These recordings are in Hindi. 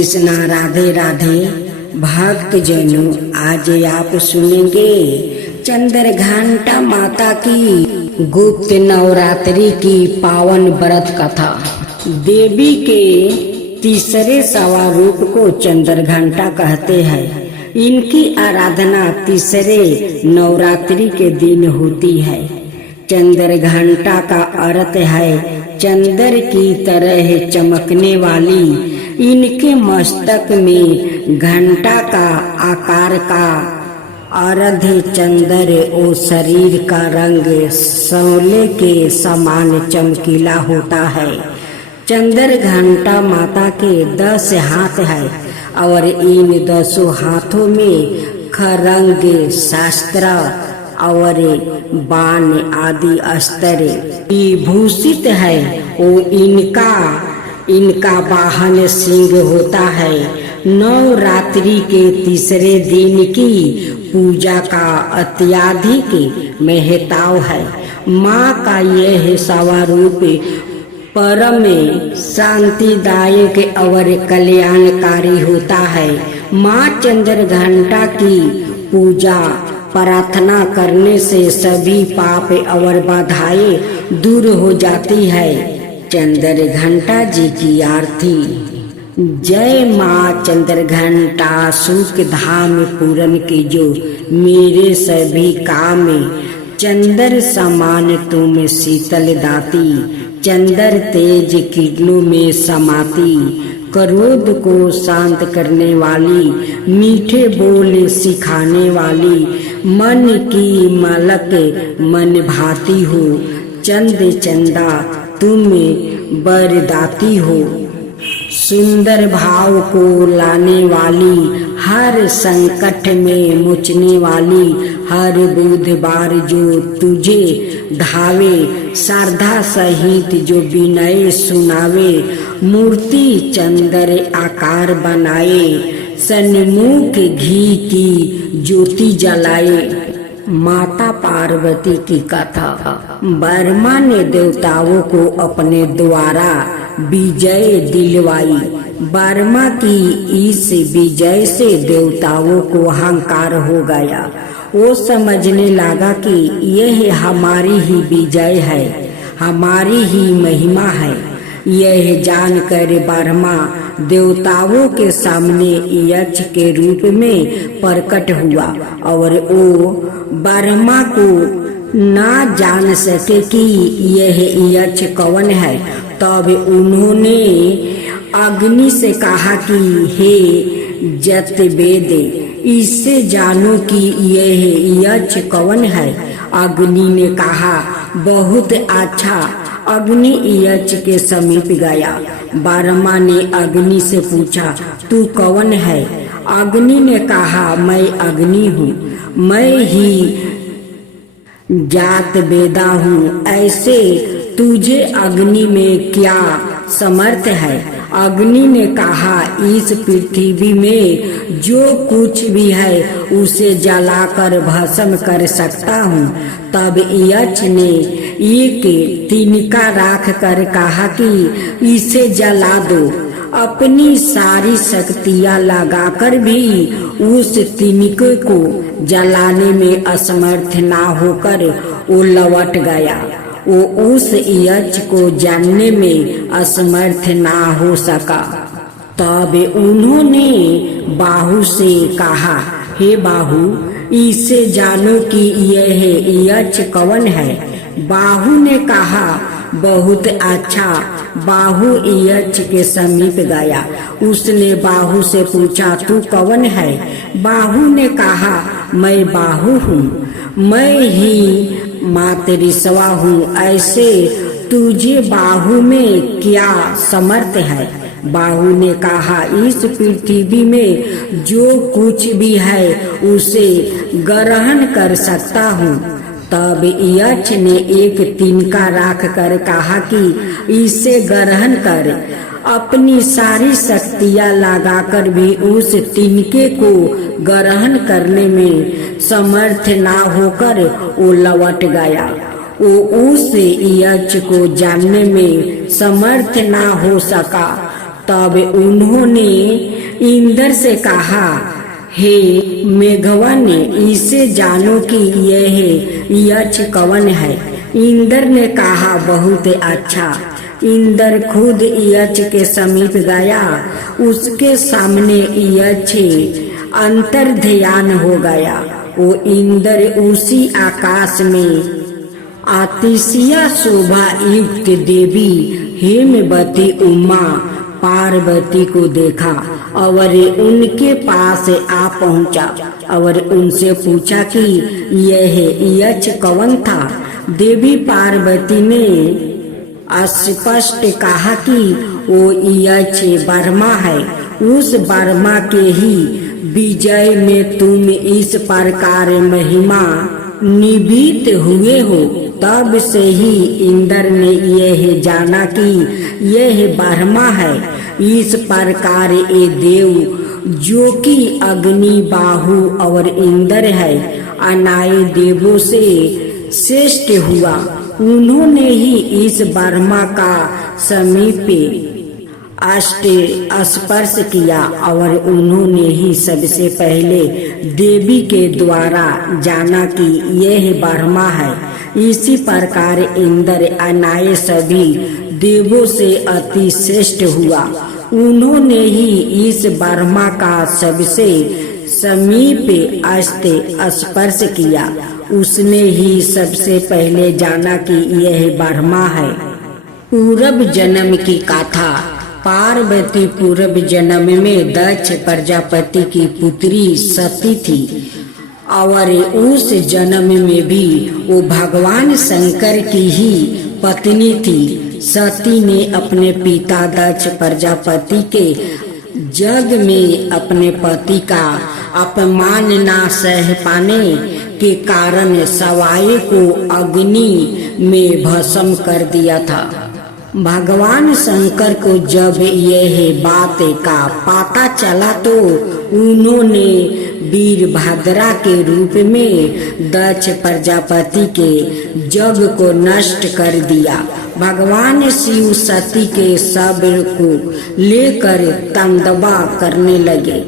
कृष्णा राधे राधे। भक्त जनों, आज आप सुनेंगे चंद्र घंटा माता की गुप्त नवरात्रि की पावन व्रत कथा। देवी के तीसरे स्वरूप को चंद्र घंटा कहते हैं। इनकी आराधना तीसरे नवरात्रि के दिन होती है। चंद्र घंटा का अर्थ है चंद्र की तरह चमकने वाली। इनके मस्तक में घंटा का आकार का अर्ध चंद्र और शरीर का रंग शोले के समान चमकीला होता है। चंद्र घंटा माता के 10 हाथ है और इन 10 हाथों में खरंग, शास्त्र और बाण आदि अस्त्र विभूषित है और इनका वाहन सिंह होता है। नवरात्रि के तीसरे दिन की पूजा का अत्यधिक महत्व है। माँ का यह स्वरूप परम शांतिदायक और कल्याणकारी होता है। माँ चंद्र घंटा की पूजा प्रार्थना करने से सभी पाप और बाधाएं दूर हो जाती है। चंद्र घंटा जी की आरती। जय माँ चंद्र घंटा, सुख धाम पूरन की जो मेरे सभी काम। चंद्र समान तुम शीतल दाती, चंद्र तेज किरणों में समाती। क्रोध को शांत करने वाली, मीठे बोल सिखाने वाली, मन की मलक मन भाती हो। चंद चंदा तुम बरदाती हो। सुंदर भाव को लाने वाली, हर संकट में मुचने वाली। हर बुधवार जो तुझे धावे, श्रद्धा सहित जो विनय सुनावे। मूर्ति चंद्र आकार बनाए, सन्मुख घी की ज्योति जलाए। माता पार्वती की कथा। ब्रह्मा ने देवताओं को अपने द्वारा विजय दिलवाई। ब्रह्मा की इस विजय से देवताओं को अहंकार हो गया। वो समझने लगा कि यह हमारी ही विजय है, हमारी ही महिमा है। यह जानकर ब्रह्मा देवताओं के सामने यक्ष के रूप में प्रकट हुआ और वो ब्रह्मा को ना जान सके कि यह यक्ष कौन है। तब उन्होंने अग्नि से कहा कि हे जतवेद, इससे जानो कि यह यक्ष कौन है। अग्नि ने कहा बहुत अच्छा। अग्नि यक्ष के समीप गया। ब्रह्मा ने अग्नि से पूछा तू कौन है। अग्नि ने कहा मैं अग्नि हूँ, मैं ही जात वेदा हूँ। ऐसे तुझे अग्नि में क्या समर्थ है। अग्नि ने कहा इस पृथ्वी में जो कुछ भी है उसे जलाकर भस्म कर सकता हूँ। तब यक्ष ने एक तिनका राख कर कहा कि इसे जला दो। अपनी सारी शक्तियाँ लगाकर भी उस तिनके को जलाने में असमर्थ ना होकर वो लौट गया। वो उस यक्ष को जानने में असमर्थ ना हो सका। तब उन्होंने बाहु से कहा हे बाहु, इसे जानो कि यह यक्ष कौन है। बाहु ने कहा बहुत अच्छा। बाहु यक्ष के समीप गया। उसने बाहु से पूछा तू कौन है। बाहु ने कहा मैं बाहु हूँ, मैं ही मातरिसवा हूँ। ऐसे तुझे बाहु में क्या समर्थ है। बाहु ने कहा इस पृथ्वी में जो कुछ भी है उसे ग्रहण कर सकता हूँ। तब यक्ष ने एक तिनका राख कर कहा कि इसे ग्रहण कर। अपनी सारी शक्तियाँ लगाकर भी उस तिनके को ग्रहण करने में समर्थ ना होकर वो लौट गया। वो उस यक्ष को जानने में समर्थ ना हो सका। तब उन्होंने इंद्र से कहा, हे मेघवन, इसे जानो कि यह यक्ष कौन है। इंद्र ने कहा, बहुत अच्छा। इंद्र खुद यक्ष के समीप गया। उसके सामने यक्ष अंतर ध्यान हो गया। वो इंद्र उसी आकाश में अतिशय शोभा युक्त देवी हेमवती उमा पार्वती को देखा और उनके पास आ पहुंचा और उनसे पूछा कि यह यक्ष कौन था। देवी पार्वती ने स्पष्ट कहा कि वो यक्ष ब्रह्मा है। उस ब्रह्मा के ही विजय में तुम इस प्रकार महिमा निभृत हुए हो। तब से ही इंद्र ने यह जाना कि यह ब्रह्मा है। इस प्रकार ये देव जो कि अग्नि, बाहु और इंद्र है, अनाय देवों से श्रेष्ठ हुआ। उन्होंने ही इस ब्रह्मा का समीप स्पर्श किया और उन्होंने ही सबसे पहले देवी के द्वारा जाना कि यह ब्रह्मा है। इसी प्रकार इंद्र अनाय सभी देवों से अति श्रेष्ठ हुआ। उन्होंने ही इस ब्रह्मा का सबसे समीप स्पर्श किया। उसने ही सबसे पहले जाना कि यह ब्रह्मा है। पूर्व जन्म की कथा। पार्वती पूर्व जन्म में दक्ष प्रजापति की पुत्री सती थी और उस जन्म में भी वो भगवान शंकर की ही पत्नी थी। सती ने अपने पिता दक्ष प्रजापति के जग में अपने पति का अपमान ना सह पाने के कारण सवाई को अग्नि में भस्म कर दिया था। भगवान शंकर को जब यह बात का पता चला तो उन्होंने वीरभद्रा के रूप में दक्ष प्रजापति के जग को नष्ट कर दिया। भगवान शिव सती के शव को लेकर तंदवा करने लगे।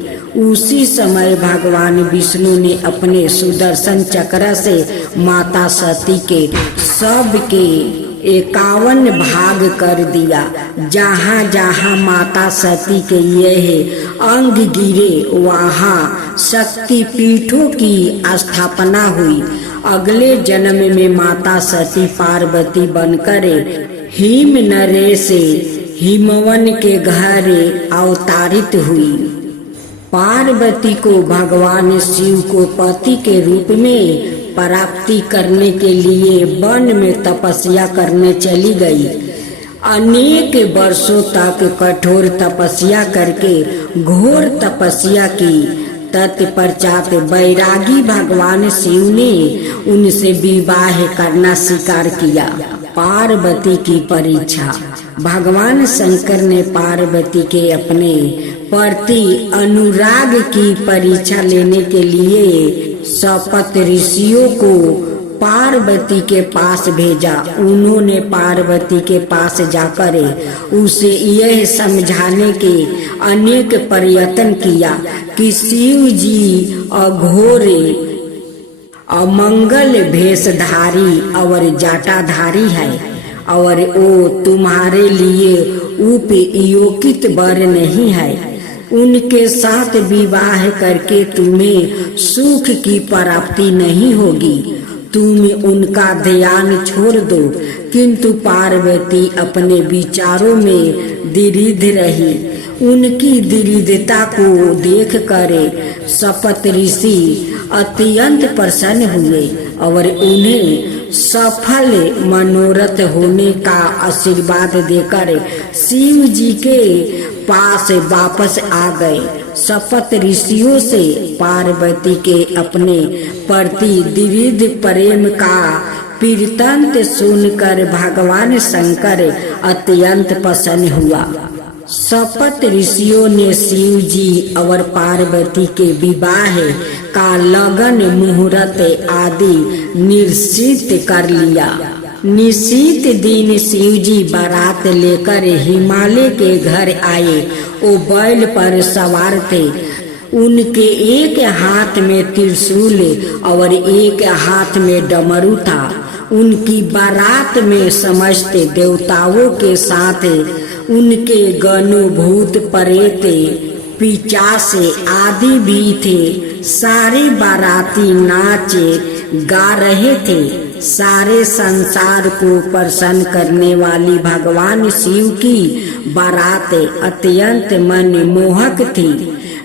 उसी समय भगवान विष्णु ने अपने सुदर्शन चक्र से माता सती के शव के 51 भाग कर दिया। जहाँ जहाँ माता सती के यह अंग गिरे वहाँ शक्ति पीठों की स्थापना हुई। अगले जन्म में माता सती पार्वती बनकर हिम नरेश हिमवन के घर अवतारित हुई। पार्वती को भगवान शिव को पति के रूप में प्राप्ति करने के लिए वन में तपस्या करने चली गई। अनेक वर्षों तक कठोर तपस्या करके घोर तपस्या की। तत्पश्चात वैरागी भगवान शिव ने उनसे विवाह करना स्वीकार किया। पार्वती की परीक्षा। भगवान शंकर ने पार्वती के अपने प्रति अनुराग की परीक्षा लेने के लिए सपत ऋषियों को पार्वती के पास भेजा। उन्होंने पार्वती के पास जाकर उसे यह समझाने के अनेक प्रयत्न किया कि शिव जी अघोर अमंगल भेषधारी और जाटाधारी है और वो तुम्हारे लिए उपयोगित वर नहीं है। उनके साथ विवाह करके तुम्हें सुख की प्राप्ति नहीं होगी। तुम उनका ध्यान छोड़ दो। किंतु पार्वती अपने विचारों में दृढ़ रही। उनकी दृढ़ता को देखकर सपत ऋषि अत्यंत प्रसन्न हुए और उन्हें सफल मनोरथ होने का आशीर्वाद देकर शिव जी के पास वापस आ गए। सपत ऋषियों से पार्वती के अपने प्रति दृढ़ प्रेम का वृत्तांत सुनकर भगवान शंकर अत्यंत प्रसन्न हुआ। सपत ऋषियों ने शिव जी और पार्वती के विवाह का लगन मुहूर्त आदि निश्चित कर लिया। निश्चित दिन शिवजी बारात लेकर हिमालय के घर आए। वो बैल पर सवार थे। उनके एक हाथ में त्रिशूल और एक हाथ में डमरू था। उनकी बारात में समस्त देवताओं के साथ उनके गणों भूत प्रेत पिशाच आदि भी थे। सारे बाराती नाचे गा रहे थे। सारे संसार को प्रसन्न करने वाली भगवान शिव की बारात अत्यंत मनमोहक थी।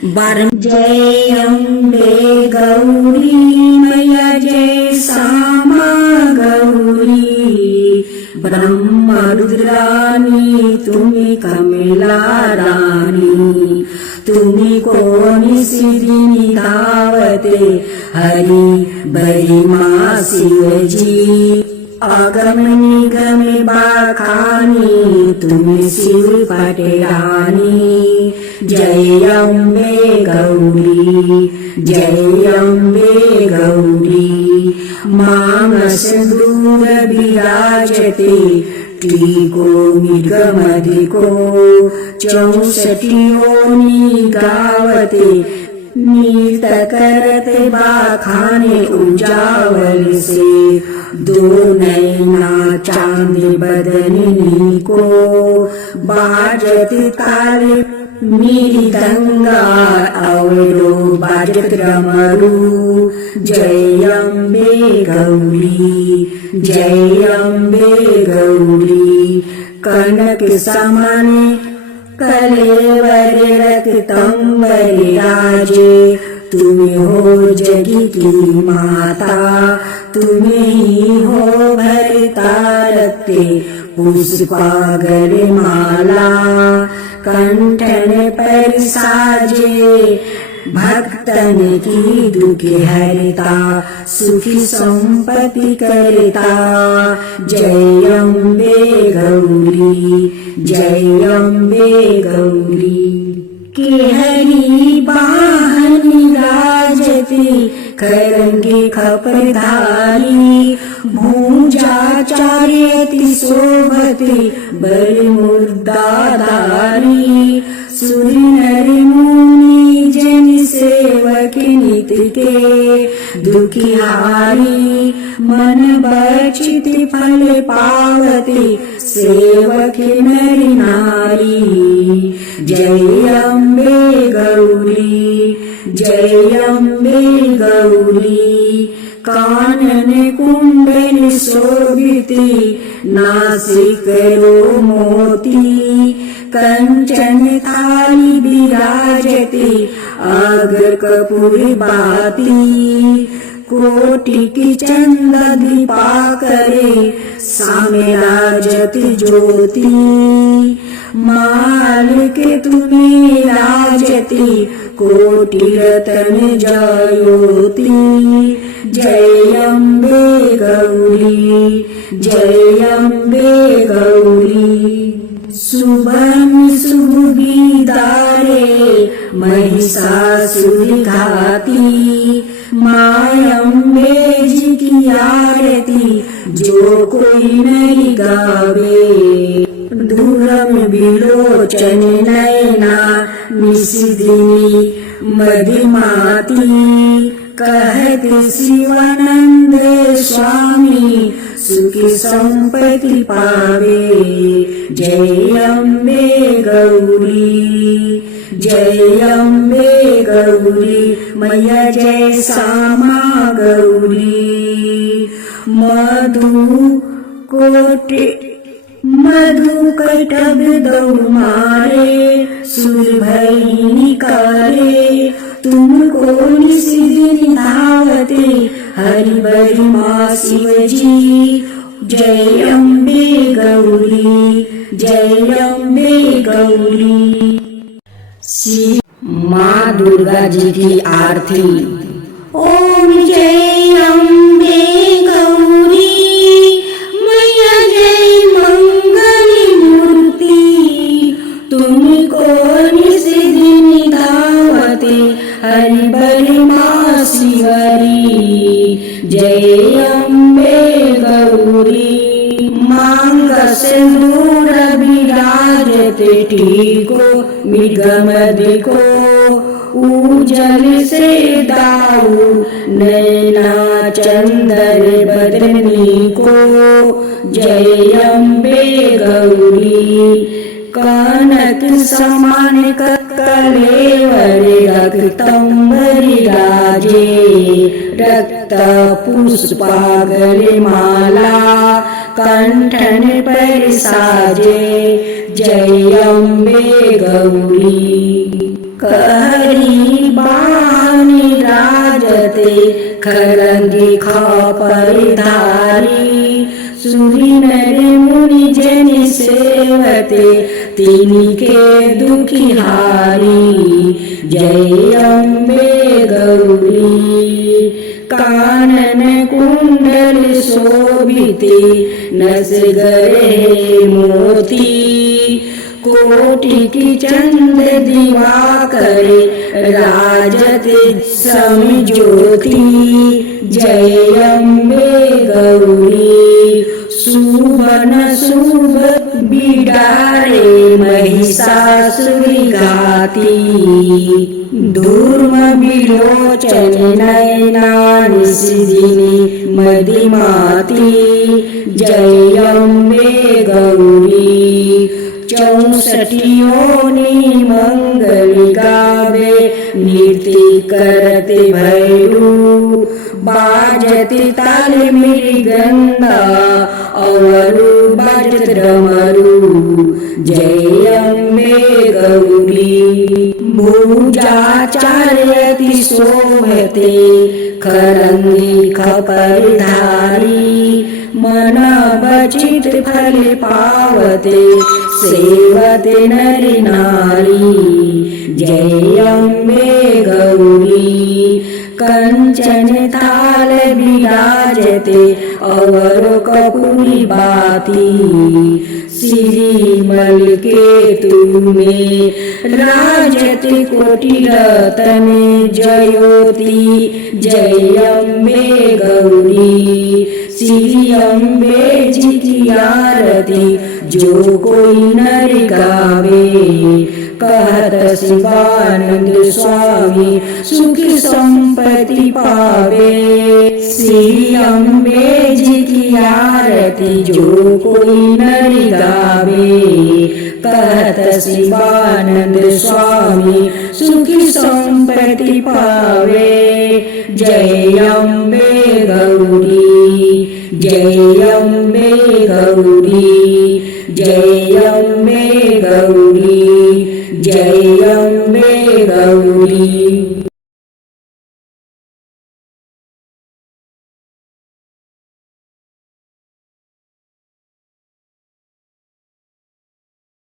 जय अम्बे गौरी मैया जय श्यामा गौरी, ब्रह्म रुद्रानी तुम्हें कमला रानी, तुम्हें कोनि सिद्धि धावते हरि बरिमा शिवजी, आगम निगम बाखानी तुम्हें शिव पटरानी। जय अम्बे गौरी जय अम्बे गौरी, मानस दूर विराजते टीको मृगमधिको, 64 योनि गावते नीत करते बाखाने उजावल से, दो नैना चांद बदनी को, बाजत ताले मृदंगा अवरो बाजत डमरू। जय अम्बे गौरी जय अम्बे गौरी, कनक समाने कलेवर रक्तंबर राजे, तुम्हें हो जगी की माता, तुम्हें ही हो भरता रखते पुष्पागर माला, कंठन पर साजे भक्तन की दुख हरता, सुखी संपत्ति करता। जय अम्बे गौरी जय अम्बे गौरी, के हरि वाहन राजती करंगे खपरधारी, भूजा चार्यति शोभते बल मुर्दाधारी, सुर नर मुनि जन सेवक नित के दुखिहारी, मन बचित फल पावते सेवक नर नारी। जय अम्बे गौरी जय अम्बे गौरी, कानन कुंडल शोभिते नासिकरो मोती, कंचन थाली विराजते अगर कपूर बाती, कोटि की चंद दीपाकरे सामे राजत ज्योति, माल के तुम्हें राजती कोटि रतन जयोति। जय अम्बे गौरी जय अम्बे गौरी, शुभम शुभिदारे महिषासुर घाती, मायम्बे जी की आरती जो कोई नहीं गावे, दूरम विलोचन नयना निशिदिनी मदिमाती, कहते शिवानंद स्वामी सुखी संपत्ति पावे। जय अम्बे गौरी जय अम्बे गौरी, मैया जय श्यामा गौरी, मधु कटब दौ मारे, सुर भई निकारे, तुमको निशिदिनी धावते हरि बरिमा शिवजी। जय अम्बे गौरी जय अम्बे गौरी। माँ दुर्गा जी की आरती। ओम जय अम्बे गौरी मैया जय मंगल मूर्ति, तुमको निशिदिनी धावते हरि बरिमा शिवरी। जय अम्बे गौरी सिंदूर विराजते टीको मृगमदिको उजल से दाऊ नैना चंदर बदनी को। जय अम्बे गौरी कनक समान कलेवर रक्तंबरी राजे रक्त पुष्पागले माला कंठन पर साजे। जय अम्बे गौरी कहरी बानी राजते खरंगी खपरधारी सुरी नर मुनि जन सेवते तिनके दुखिहारी। जय अम्बे गौरी कानन कुंडल शोभिते नस गरे मोती कोटि की चंद दिवाकर राजते समज्योति। जय अम्बे गौरी सुबन शुभ बिडारे महिषासुरी घाती दूर्म विलोचन नयना निशिदिनी मदिमाती। जय अम्बे गौरी 64 योनि मंगल गावे नृत्य करते भैरू बाजते ताल मृगंगा और बाजत डमरू। जय अम्बे गौरी भुजाचार्यति शोभते खरंगी खपरधारी मन बचित फल पावते सेवते नरि नारी। जय अम्बे गौरी कंचन थाल विराजते और कपूरी बाती श्रीमल के तुम्हें राजते कोटि रतन जयोति। जय अम्बे गौरी श्री अम्बे जी की आरती जो कोई नर गावे कहत शिवानंद स्वामी सुखी संपत्ति पावे। श्री अम्बे जी की आरती जो कोई नर गावे कहत शिवानंद स्वामी सुखी संपत्ति पावे। जय अम्बे गौरी जय अम्बे गौरी जय अम्बे गौरी जय अम्बे गौरी।